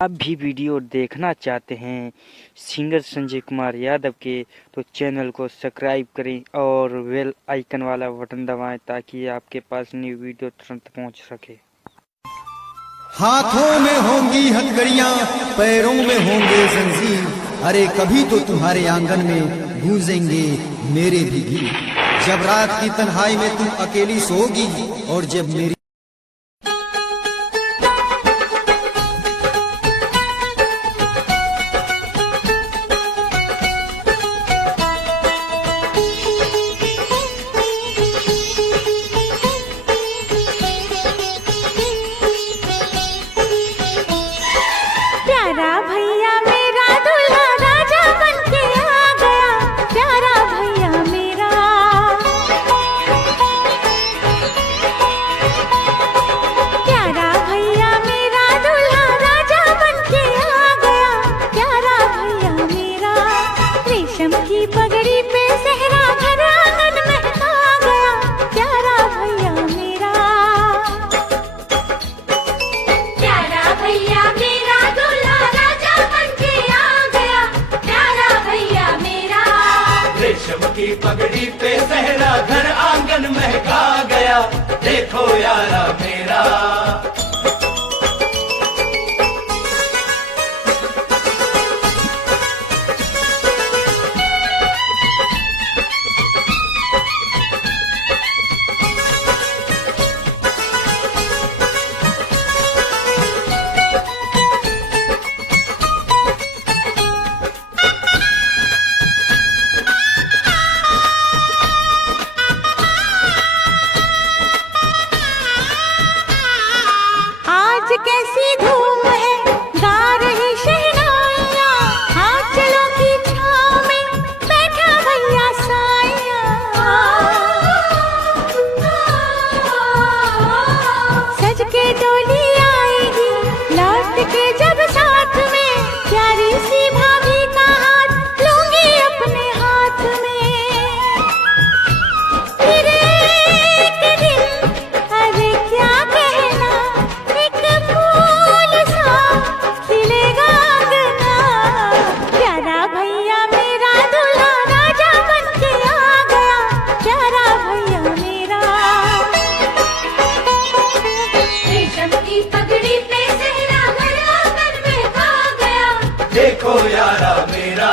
आप भी वीडियो देखना चाहते हैं सिंगर संजय कुमार यादव के, तो चैनल को सब्सक्राइब करें और बेल आइकन वाला बटन दबाएं ताकि आपके पास न्यू वीडियो तुरंत पहुंच सके। हाथों में होंगी हथकड़ियां, पैरों में होंगे जंजीर, अरे कभी तो तुम्हारे आंगन में गूंजेंगे मेरे भी गीत। जब रात की तन्हाई में तुम अकेली सोगी और जब मेरी की पगड़ी पे सहरा घर आंगन में आ गया प्यारा भैया मेरा। प्यारा भैया मेरा दूल्हा राजा बनके आ गया प्यारा भैया मेरा। रेशम की पगड़ी पे सहरा घर आंगन महका गया देखो यारा मेरा। कैसी धूम है गा रही शहनाइयाँ, हाथ चलो की छाँव में बैठा भैया साइया। सज के डोली आएगी लौट के जब साथ में, प्यारी सी भाभी का हाथ लूंगी अपने हाथ में। फिर एक दिन अरे क्या कहना फूल सा खिलेगा अंगना, प्यारा भैया मेरा दूल्हा राजा बनके आ गया प्यारा भैया मेरा। रेशम की पगड़ी पे सहरा घर आंगन में आ गया देखो यारा मेरा।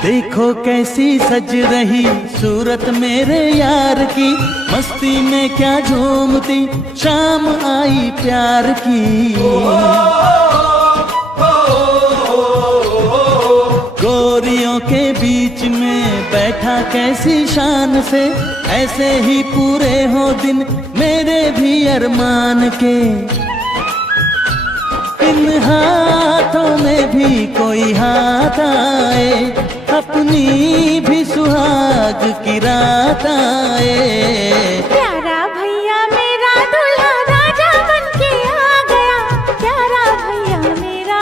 देखो कैसी सज रही सूरत मेरे यार की, मस्ती में क्या झूमती शाम आई प्यार की। गोरियों के बीच में बैठा कैसी शान से, ऐसे ही पूरे हो दिन मेरे भी अरमान के। इन हाथों में भी कोई हाथ आए, अपनी भी सुहाग की रात आए। प्यारा भैया मेरा दूल्हा राजा बनके आ गया प्यारा भैया मेरा।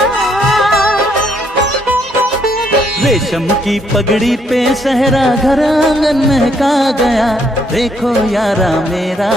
रेशम की पगड़ी पे सहरा घर आंगन महका गया देखो यारा मेरा।